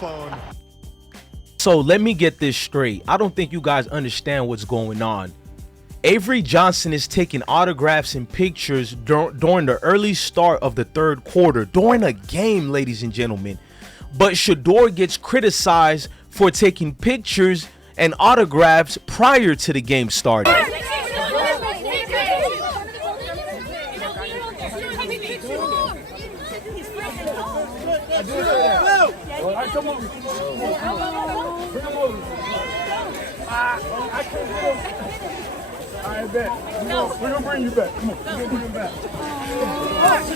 phone. So let me get this straight. I don't think you guys understand what's going on. Avery Johnson is taking autographs and pictures during the early start of the third quarter, during a game, ladies and gentlemen. But Sheduer gets criticized for taking pictures and autographs prior to the game starting. I bet. We're gonna bring you back. Come on, we're gonna bring you back.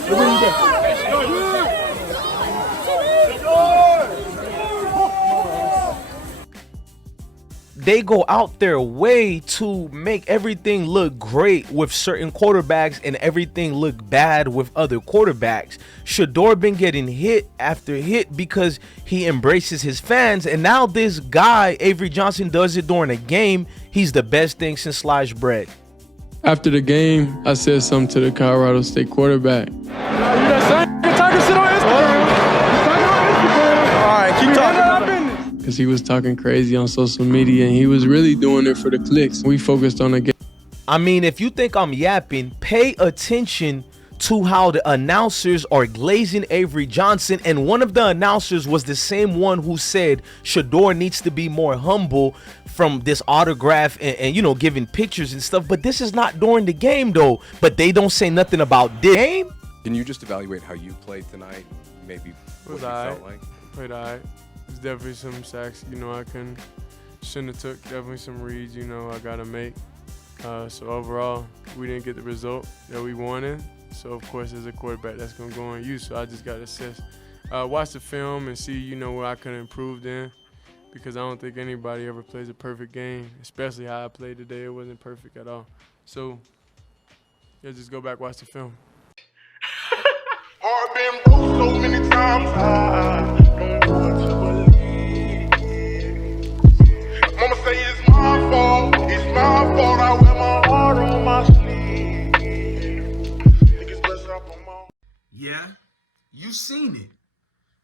We'll bring you back. They go out their way to make everything look great with certain quarterbacks and everything look bad with other quarterbacks. Sheduer been getting hit after hit because he embraces his fans, and now this guy Avery Johnson does it during a game. He's the best thing since sliced bread. After the game, I said something to the Colorado State quarterback. You that same talking shit on Instagram. All right, keep talking. Because he was talking crazy on social media, and he was really doing it for the clicks. We focused on the game. I mean, if you think I'm yapping, pay attention to how the announcers are glazing Avery Johnson, and one of the announcers was the same one who said Sheduer needs to be more humble from this autograph and you know, giving pictures and stuff. But this is not during the game though. But they don't say nothing about this game. Can you just evaluate how you played tonight? Maybe what you felt like? Played all right. There's definitely some sacks, you know, shouldn't have took. Definitely some reads, you know, I got to make. So overall, we didn't get the result that we wanted. So, of course, as a quarterback, that's going to go on you. So I just got to assess, watch the film and see, you know, where I could have improved in. Because I don't think anybody ever plays a perfect game, especially how I played today. It wasn't perfect at all. So, yeah, just go back, watch the film. I've been broke so many times, I don't know what to believe. Mama say it's my fault, I wear my heart on my sleeve. Niggas bless up on my... Yeah, you seen it.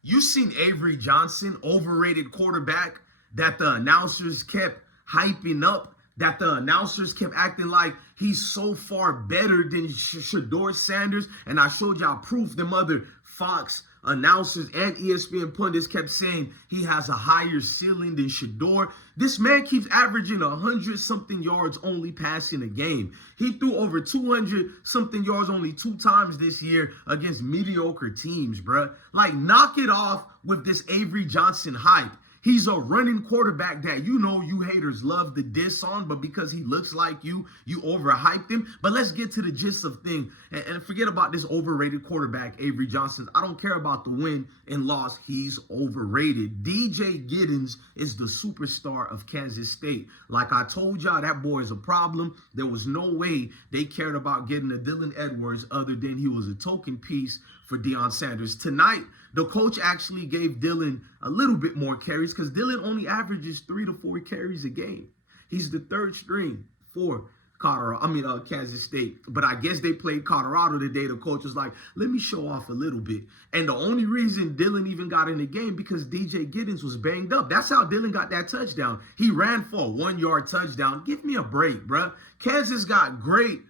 You seen Avery Johnson, overrated quarterback that the announcers kept hyping up, that the announcers kept acting like he's so far better than Sheduer Sanders. And I showed y'all proof. Them other Fox announcers and ESPN pundits kept saying he has a higher ceiling than Sheduer. This man keeps averaging 100-something yards only passing a game. He threw over 200-something yards only 2 times this year against mediocre teams, bruh. Like, knock it off with this Avery Johnson hype. He's a running quarterback that you know you haters love the diss on, but because he looks like you overhyped him. But let's get to the gist of thing and forget about this overrated quarterback, Avery Johnson. I don't care about the win and loss. He's overrated. DJ Giddens is the superstar of Kansas State. Like I told y'all, that boy is a problem. There was no way they cared about getting a Dylan Edwards other than he was a token piece for Deion Sanders. Tonight, the coach actually gave Dylan a little bit more carries because Dylan only averages 3 to 4 carries a game. He's the third string for Kansas State. But I guess they played Colorado today. The coach was like, let me show off a little bit. And the only reason Dylan even got in the game because DJ Giddens was banged up. That's how Dylan got that touchdown. He ran for a 1-yard touchdown. Give me a break, bruh. Kansas got great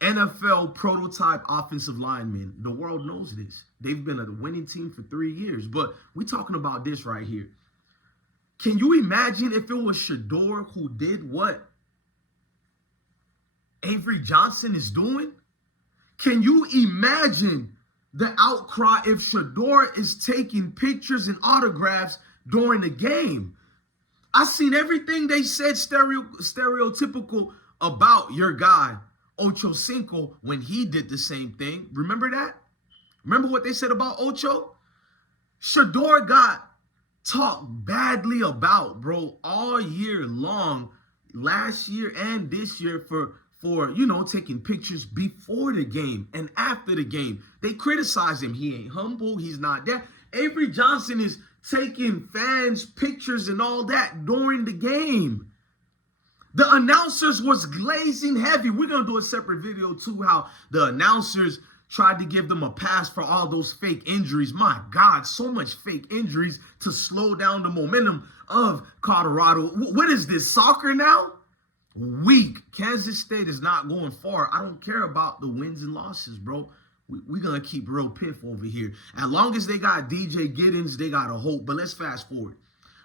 NFL prototype offensive linemen. The world knows this. They've been a winning team for 3 years. But we're talking about this right here. Can you imagine if it was Sheduer who did what Avery Johnson is doing? Can you imagine the outcry if Sheduer is taking pictures and autographs during the game? I seen everything they said stereotypical about your guy, Ocho Cinco, when he did the same thing. Remember that? Remember what they said about Ocho? Sheduer got talked badly about, bro, all year long, last year and this year for you know, taking pictures before the game and after the game. They criticize him. He ain't humble. He's not that. Avery Johnson is taking fans' pictures and all that during the game. The announcers was glazing heavy. We're going to do a separate video, too, how the announcers tried to give them a pass for all those fake injuries. My God, so much fake injuries to slow down the momentum of Colorado. What is this, soccer now? Weak. Kansas State is not going far. I don't care about the wins and losses, bro. We're going to keep real piff over here. As long as they got DJ Giddens, they got a hope. But let's fast forward.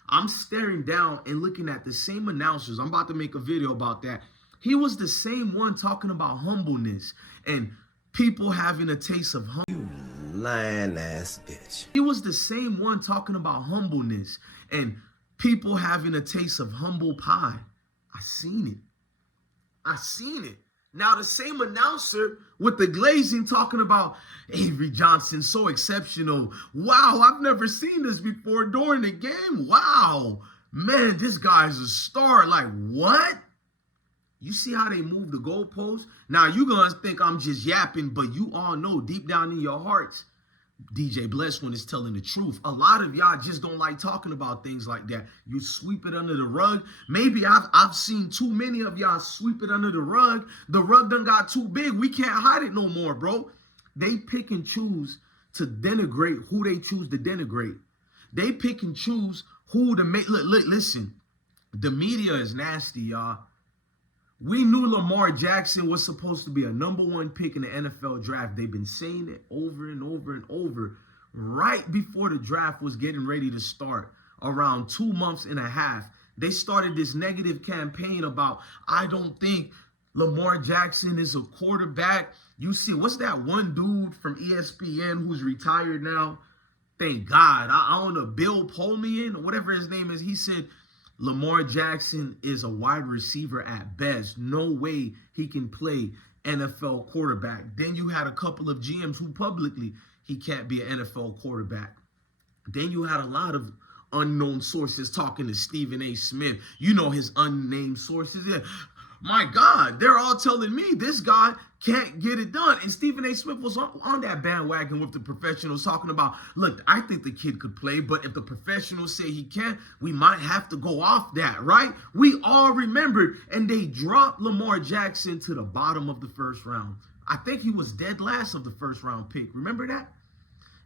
I'm staring down and looking at the same announcers. I'm about to make a video about that. He was the same one talking about humbleness and people having a taste of humbleness. Lying ass bitch. He was the same one talking about humbleness and people having a taste of humble pie. I seen it. I seen it. Now the same announcer with the glazing talking about Avery Johnson, so exceptional. Wow, I've never seen this before during the game. Wow, man, this guy's a star. Like, what? You see how they move the goalposts? Now you gonna think I'm just yapping, but you all know deep down in your hearts, DJ Bless one is telling the truth. A lot of y'all just don't like talking about things like that. You sweep it under the rug. Maybe I've seen too many of y'all sweep it under the rug. The rug done got too big. We can't hide it no more, bro. They pick and choose to denigrate who they choose to denigrate. They pick and choose who to make. Look, listen. The media is nasty, y'all. We knew Lamar Jackson was supposed to be a #1 pick in the NFL draft. They've been saying it over and over and over. Right before the draft was getting ready to start, around 2.5 months, they started this negative campaign about, I don't think Lamar Jackson is a quarterback. You see, what's that one dude from ESPN who's retired now? Thank God. I don't know, Bill Pullman or whatever his name is. He said, Lamar Jackson is a wide receiver at best. No way he can play NFL quarterback. Then you had a couple of GMs who publicly, he can't be an NFL quarterback. Then you had a lot of unknown sources talking to Stephen A. Smith. You know his unnamed sources. Yeah. My God, they're all telling me this guy can't get it done. And Stephen A. Smith was on that bandwagon with the professionals talking about, look, I think the kid could play, but if the professionals say he can't, we might have to go off that, right? We all remembered, and they dropped Lamar Jackson to the bottom of the first round. I think he was dead last of the first round pick. Remember that?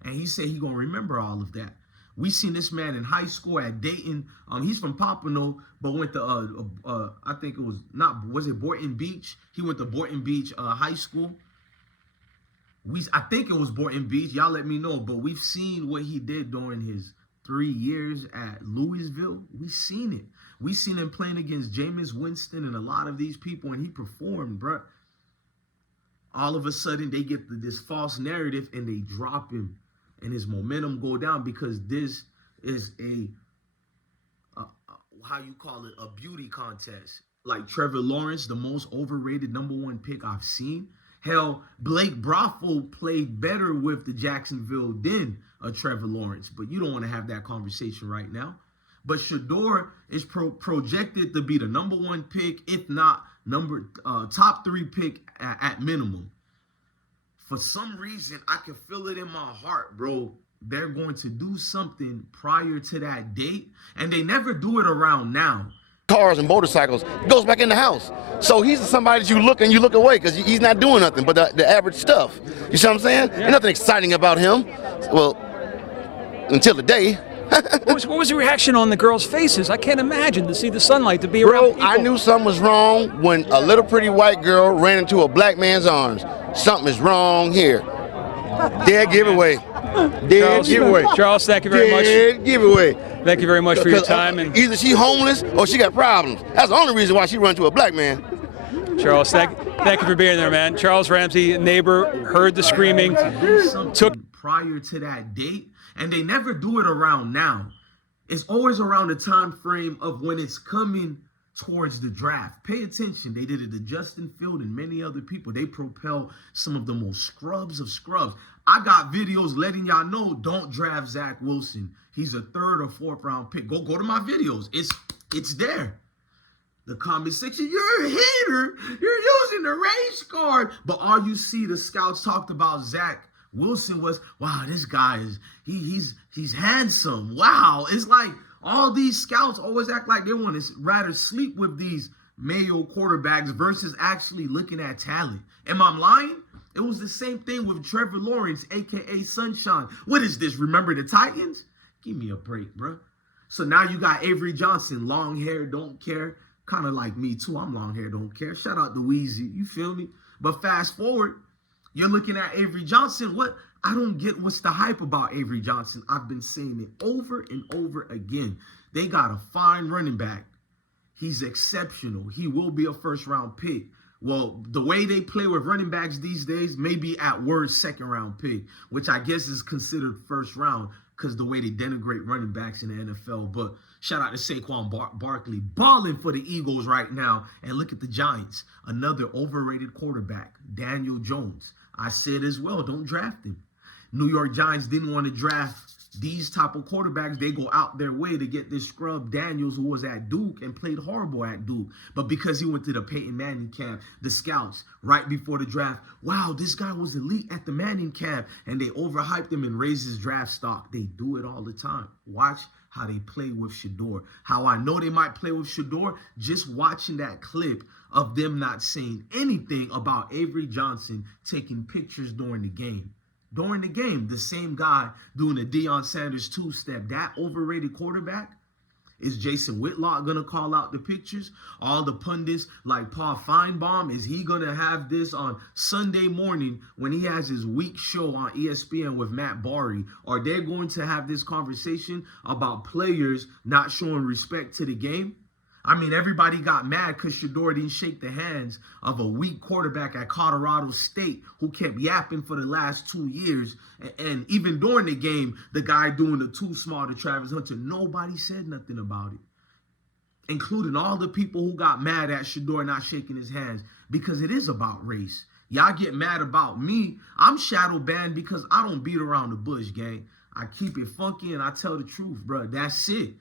And he said he gonna remember all of that. We seen this man in high school at Dayton. He's from Pompano, but went to I think it was it Boynton Beach? He went to Boynton Beach High School. I think it was Boynton Beach. Y'all let me know. But we've seen what he did during his 3 years at Louisville. We've seen it. We seen him playing against Jameis Winston and a lot of these people, and he performed, bro. All of a sudden, they get this false narrative, and they drop him. And his momentum go down because this is how you call it, a beauty contest. Like Trevor Lawrence, the most overrated #1 pick I've seen. Hell, Blake Broffel played better with the Jacksonville than Trevor Lawrence, but you don't want to have that conversation right now. But Sheduer is projected to be the #1 pick, if not top 3 pick at minimum. For some reason, I can feel it in my heart, bro. They're going to do something prior to that date, and they never do it around now. Cars and motorcycles, it goes back in the house. So he's somebody that you look away because he's not doing nothing but the average stuff. You see what I'm saying? There's nothing exciting about him. Well, until the day. What was the reaction on the girls' faces? I can't imagine to see the sunlight, to be around people. I knew something was wrong when a little pretty white girl ran into a black man's arms. Something is wrong here. Dead giveaway. Dead giveaway. Charles, thank you very much. Dead giveaway. Thank you very much for your time. And either she homeless or she got problems. That's the only reason why she run to a black man. Charles, thank you for being there, man. Charles Ramsey, neighbor, heard the screaming. Took prior to that date, and they never do it around now. It's always around the time frame of when it's coming towards the draft. Pay attention. They did it to Justin Field and many other people. They propel some of the most scrubs of scrubs. I got videos letting y'all know, don't draft Zach Wilson. He's a 3rd or 4th round pick. Go to my videos. It's there. The comment section, you're a hater. You're using the race card. But all you see the scouts talked about Zach Wilson was, wow, this guy is, he's handsome. Wow. It's like all these scouts always act like they want to rather sleep with these male quarterbacks versus actually looking at talent. Am I lying? It was the same thing with Trevor Lawrence, a.k.a. Sunshine. What is this? Remember the Titans? Give me a break, bro. So now you got Avery Johnson, long hair, don't care. Kind of like me, too. I'm long hair, don't care. Shout out to Weezy. You feel me? But fast forward, you're looking at Avery Johnson. What? I don't get what's the hype about Avery Johnson. I've been saying it over and over again. They got a fine running back. He's exceptional. He will be a first-round pick. Well, the way they play with running backs these days, maybe at worst second-round pick, which I guess is considered first round because the way they denigrate running backs in the NFL. But shout out to Saquon Barkley, balling for the Eagles right now. And look at the Giants, another overrated quarterback, Daniel Jones. I said as well, don't draft him. New York Giants didn't want to draft these type of quarterbacks. They go out their way to get this scrub Daniels, who was at Duke and played horrible at Duke. But because he went to the Peyton Manning camp, the scouts, right before the draft, wow, this guy was elite at the Manning camp. And they overhyped him and raised his draft stock. They do it all the time. Watch how they play with Sheduer. How I know they might play with Sheduer, just watching that clip of them not saying anything about Avery Johnson taking pictures during the game. During the game, the same guy doing the Deion Sanders two-step, that overrated quarterback, is Jason Whitlock going to call out the pictures? All the pundits like Paul Feinbaum, is he going to have this on Sunday morning when he has his week show on ESPN with Matt Barry? Are they going to have this conversation about players not showing respect to the game? I mean, everybody got mad because Sheduer didn't shake the hands of a weak quarterback at Colorado State who kept yapping for the last 2 years. And even during the game, the guy doing the too small to Travis Hunter, nobody said nothing about it, including all the people who got mad at Sheduer not shaking his hands, because it is about race. Y'all get mad about me. I'm shadow banned because I don't beat around the bush, gang. I keep it funky and I tell the truth, bro. That's it.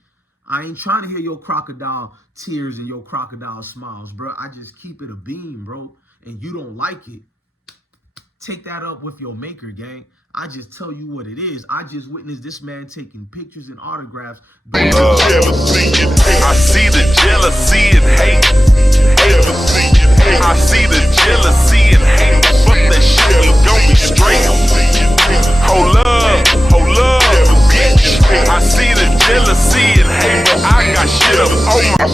I ain't trying to hear your crocodile tears and your crocodile smiles, bro. I just keep it a beam, bro. And you don't like it, take that up with your maker, gang. I just tell you what it is. I just witnessed this man taking pictures and autographs. I see the jealousy and hate. I see the jealousy and hate. Fuck that shit, we gon' be straight. Hold up, bitch. I see the jealousy and hate, but I got shit up on my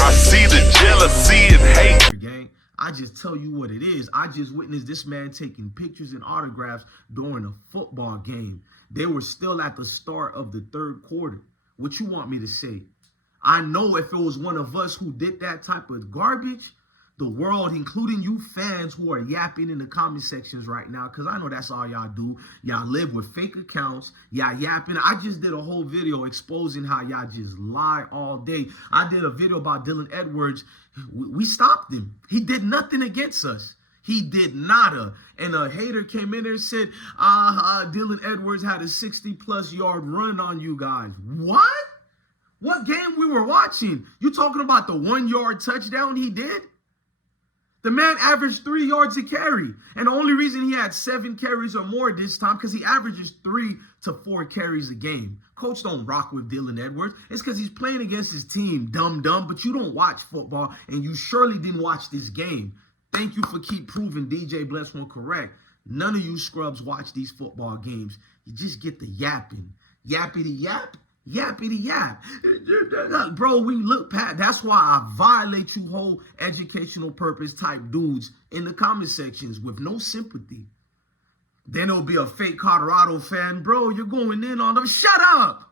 I see the jealousy and hate. Gang, I just tell you what it is. I just witnessed this man taking pictures and autographs during a football game. They were still at the start of the third quarter. What you want me to say? I know if it was one of us who did that type of garbage, the world, including you fans who are yapping in the comment sections right now, because I know that's all y'all do. Y'all live with fake accounts. Y'all yapping. I just did a whole video exposing how y'all just lie all day. I did a video about Dylan Edwards. We stopped him. He did nothing against us. He did nada. And a hater came in there and said, Dylan Edwards had a 60-plus yard run on you guys. What? What game we were watching? You talking about the 1-yard touchdown he did? The man averaged 3 yards a carry. And the only reason he had 7 carries or more this time, because he averages 3 to 4 carries a game. Coach don't rock with Dylan Edwards. It's because he's playing against his team, dumb. But you don't watch football, and you surely didn't watch this game. Thank you for keep proving DJ Bless one correct. None of you scrubs watch these football games. You just get the yapping. Yappity yap. Yappity yap. Bro, we look past. That's why I violate you whole educational purpose type dudes in the comment sections with no sympathy. Then there'll be a fake Colorado fan. Bro, you're going in on them. Shut up.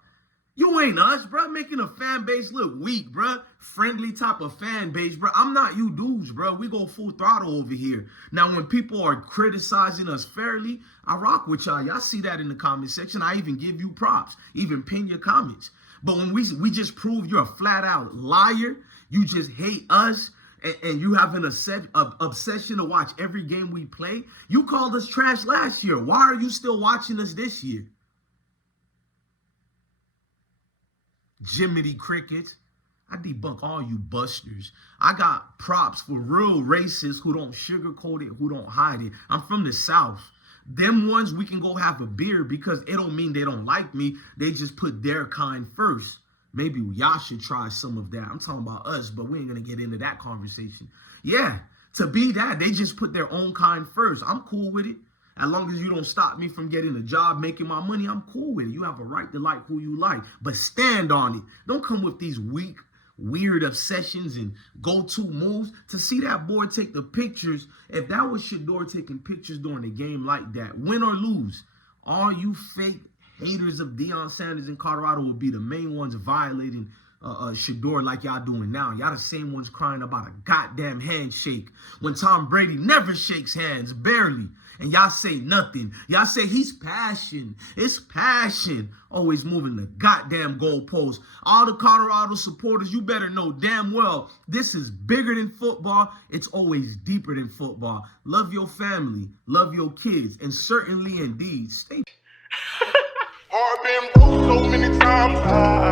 You ain't us, bro. Making a fan base look weak, bro. Friendly type of fan base, bro. I'm not you dudes, bro. We go full throttle over here. Now, when people are criticizing us fairly, I rock with y'all. Y'all see that in the comment section. I even give you props. Even pin your comments. But when we just prove you're a flat-out liar, you just hate us, and you have an obsession to watch every game we play. You called us trash last year. Why are you still watching us this year? Jiminy Cricket. I debunk all you busters. I got props for real racists who don't sugarcoat it, who don't hide it. I'm from the South. Them ones we can go have a beer because it don't mean they don't like me. They just put their kind first. Maybe y'all should try some of that. I'm talking about us, but we ain't going to get into that conversation. Yeah, to be that. They just put their own kind first. I'm cool with it. As long as you don't stop me from getting a job, making my money, I'm cool with it. You have a right to like who you like, but stand on it. Don't come with these weak, weird obsessions and go-to moves. To see that boy take the pictures, if that was Sheduer taking pictures during a game like that, win or lose, all you fake haters of Deion Sanders in Colorado would be the main ones violating Sheduer like y'all doing now. Y'all the same ones crying about a goddamn handshake when Tom Brady never shakes hands, barely. And y'all say nothing. Y'all say he's passion. It's passion. Always moving the goddamn goalpost. All the Colorado supporters, you better know damn well this is bigger than football. It's always deeper than football. Love your family. Love your kids. And certainly indeed, stay. Hard been broke so many times.